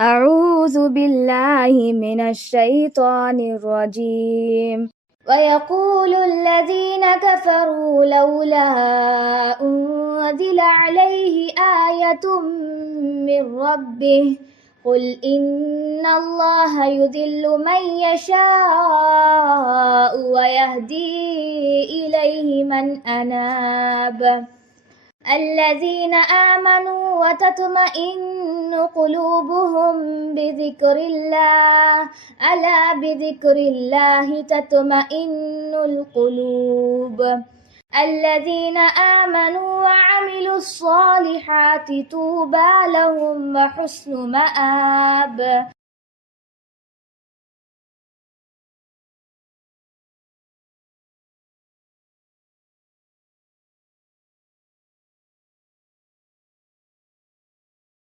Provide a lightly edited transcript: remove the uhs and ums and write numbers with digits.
أعوذ بالله من الشيطان الرجيم. ويقول الذين كفروا لولا أنزل عليه آية من ربه قل إن الله يضل من يشاء ويهدي إليه من أناب الذين آمنوا وتطمئن قلوبهم بذكر الله ألا بذكر الله تطمئن القلوب الذين آمنوا وعملوا الصالحات طوبى لهم وحسن مآب.